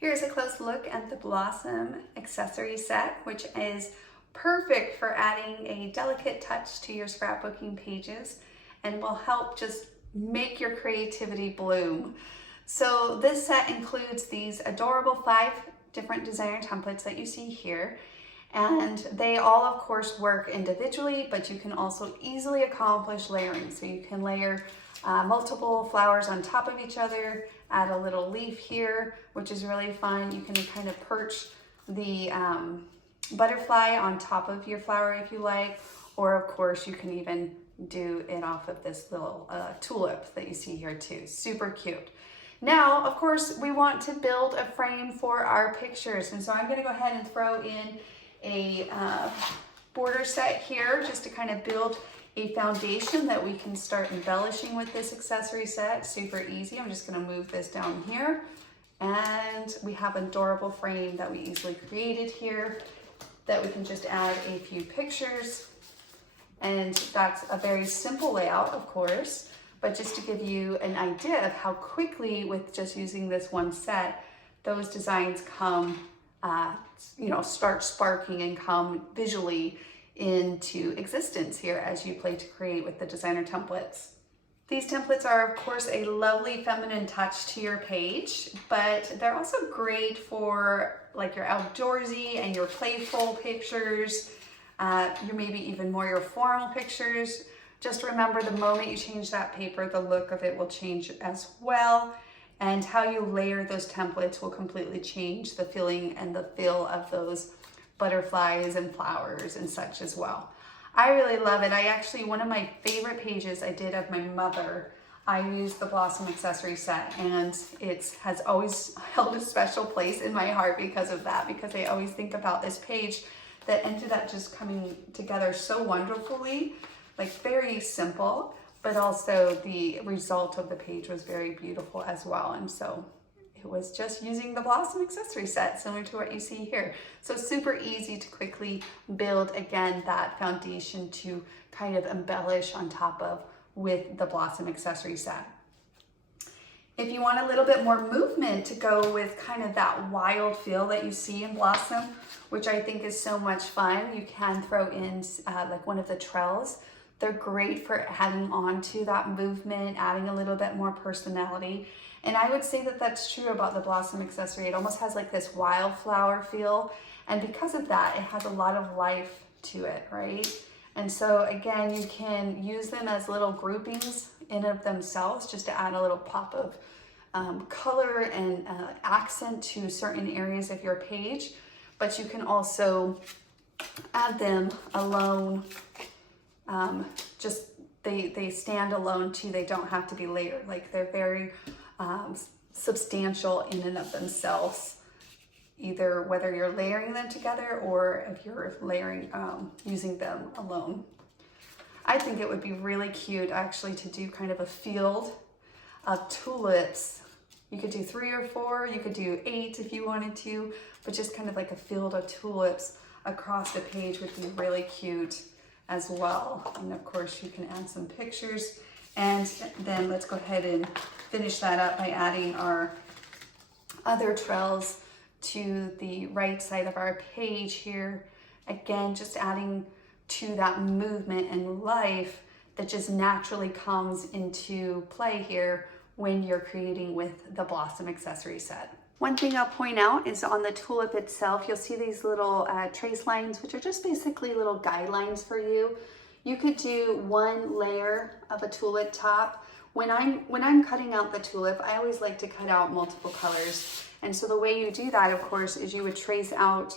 Here's a close look at the Blossom accessory set, which is perfect for adding a delicate touch to your scrapbooking pages and will help just make your creativity bloom. So this set includes these adorable 5 different designer templates that you see here. And they all, of course, work individually, but you can also easily accomplish layering. So you can layer multiple flowers on top of each other, add a little leaf here, which is really fun. You can kind of perch the butterfly on top of your flower if you like, or of course you can even do it off of this little tulip that you see here too. Super cute. Now, of course, we want to build a frame for our pictures, and so I'm gonna go ahead and throw in a border set here just to kind of build a foundation that we can start embellishing with this accessory set. Super easy. I'm just going to move this down here, and we have an adorable frame that we easily created here that we can just add a few pictures. And that's a very simple layout, of course, but just to give you an idea of how quickly, with just using this one set, those designs come start sparking and come visually into existence here as you play to create with the designer templates. These templates are, of course, a lovely feminine touch to your page, but they're also great for like your outdoorsy and your playful pictures, your maybe even more your formal pictures. Just remember, the moment you change that paper, the look of it will change as well. And how you layer those templates will completely change the feeling and the feel of those butterflies and flowers and such as well. I really love it. One of my favorite pages I did of my mother, I used the Blossom accessory set, and it has always held a special place in my heart because of that, because I always think about this page that ended up just coming together so wonderfully, like very simple, but also the result of the page was very beautiful as well. And so it was just using the Blossom accessory set, similar to what you see here. So super easy to quickly build, again, that foundation to kind of embellish on top of with the Blossom accessory set. If you want a little bit more movement to go with kind of that wild feel that you see in Blossom, which I think is so much fun, you can throw in like one of the trails. They're great for adding on to that movement, adding a little bit more personality. And I would say that that's true about the Blossom accessory. It almost has like this wildflower feel. And because of that, it has a lot of life to it, right? And so again, you can use them as little groupings in of themselves, just to add a little pop of color and accent to certain areas of your page. But you can also add them alone. They stand alone too. They don't have to be layered. Like, they're very substantial in and of themselves, either whether you're layering them together or if you're layering using them alone. I think it would be really cute actually to do kind of a field of tulips. You could do 3 or 4, you could do 8 if you wanted to, but just kind of like a field of tulips across the page would be really cute as well. And of course you can add some pictures, and then let's go ahead and finish that up by adding our other trails to the right side of our page here. Again, just adding to that movement and life that just naturally comes into play here when you're creating with the Blossom accessory set. One thing I'll point out is on the tulip itself, you'll see these little trace lines, which are just basically little guidelines for you. You could do 1 layer of a tulip top. When I'm cutting out the tulip, I always like to cut out multiple colors. And so the way you do that, of course, is you would trace out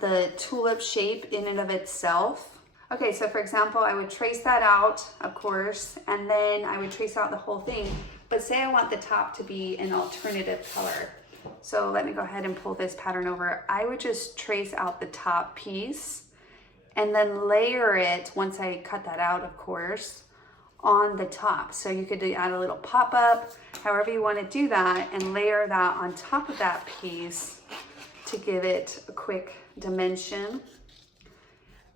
the tulip shape in and of itself. Okay, so for example, I would trace that out, of course, and then I would trace out the whole thing. But say I want the top to be an alternative color. So let me go ahead and pull this pattern over. I would just trace out the top piece and then layer it, once I cut that out, of course, on the top. So you could add a little pop-up, however you want to do that, and layer that on top of that piece to give it a quick dimension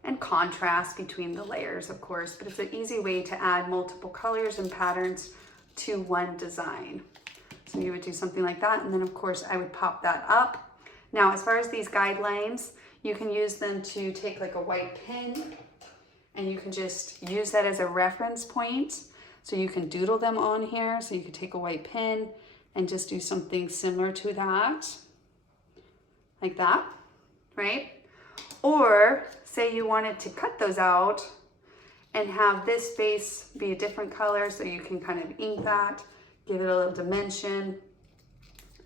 and contrast between the layers, of course. But it's an easy way to add multiple colors and patterns to one design. So you would do something like that, and then of course I would pop that up. Now, as far as these guidelines, you can use them to take like a white pen, and you can just use that as a reference point. So you can doodle them on here. So you could take a white pen and just do something similar to that, like that, right? Or say you wanted to cut those out and have this space be a different color, so you can kind of ink that, give it a little dimension,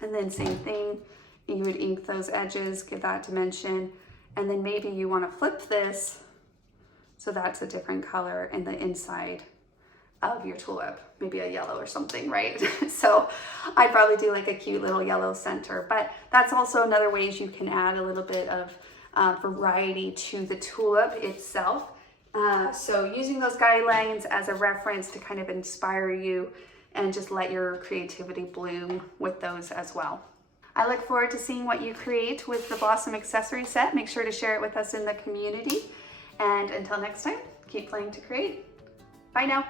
and then same thing, you would ink those edges, give that dimension, and then maybe you want to flip this so that's a different color in the inside of your tulip, maybe a yellow or something, right? So I'd probably do like a cute little yellow center, but that's also another ways you can add a little bit of variety to the tulip itself. So using those guidelines as a reference to kind of inspire you and just let your creativity bloom with those as well. I look forward to seeing what you create with the Blossom accessory set. Make sure to share it with us in the community. And until next time, keep playing to create. Bye now.